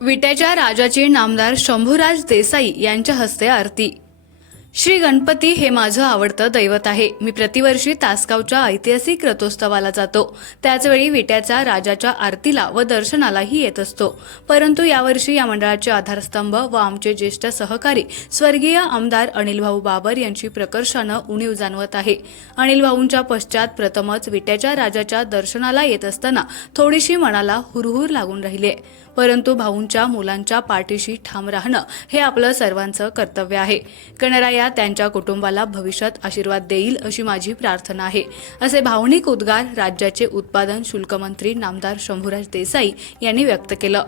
विट्याच्या राजाचे नामदार शंभूराज देसाई यांच्या हस्ते आरती. श्री गणपती हे माझं आवडतं दैवत आहे. मी प्रतिवर्षी तासगावच्या ऐतिहासिक रथोत्सवाला जातो. त्याचवेळी विट्याच्या राजाच्या आरतीला व दर्शनालाही येत असतो. परंतु यावर्षी या मंडळाचे आधारस्तंभ व आमचे ज्येष्ठ सहकारी स्वर्गीय आमदार अनिल भाऊ बाबर यांची प्रकर्षानं उणीव जाणवत आहे. अनिल भाऊंच्या पश्चात प्रथमच विट्याच्या राजाच्या दर्शनाला येत असताना थोडीशी मनाला हुरहुर लागून राहिली. परंतु भाऊंच्या मुलांच्या पाठीशी ठाम राहणं हे आपलं सर्वांचं कर्तव्य आहे. गणराया त्यांच्या कुटुंबाला भविष्यात आशीर्वाद देईल अशी माझी प्रार्थना आहे. असे भावनिक उद्गार राज्याचे उत्पादन शुल्क मंत्री नामदार शंभूराज देसाई यांनी व्यक्त केलं.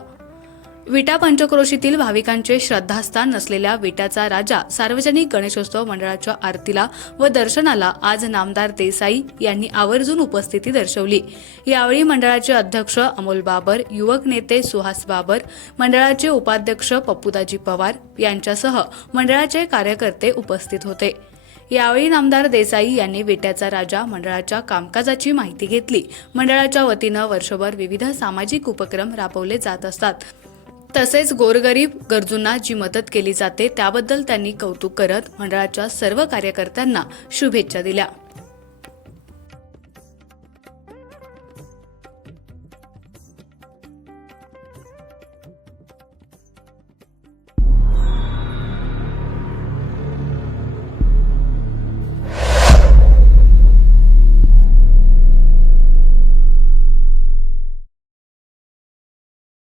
विटा पंचक्रोशीतील भाविकांचे श्रद्धास्थान नसलेल्या विट्याचा राजा सार्वजनिक गणेशोत्सव मंडळाच्या आरतीला व दर्शनाला आज नामदार देसाई यांनी आवर्जून उपस्थिती दर्शवली. यावेळी मंडळाचे अध्यक्ष अमोल बाबर युवक नेते सुहास बाबर मंडळाचे उपाध्यक्ष पप्पूदाजी पवार यांच्यासह मंडळाचे कार्यकर्ते उपस्थित होते. यावेळी नामदार देसाई यांनी विट्याचा राजा मंडळाच्या कामकाजाची माहिती घेतली. मंडळाच्या वतीनं वर्षभर विविध सामाजिक उपक्रम राबवले जात असतात. तसेच गोरगरीब गरजूंना जी मदत केली जाते त्याबद्दल त्यांनी कौतुक करत मंडळाच्या सर्व कार्यकर्त्यांना शुभेच्छा दिल्या.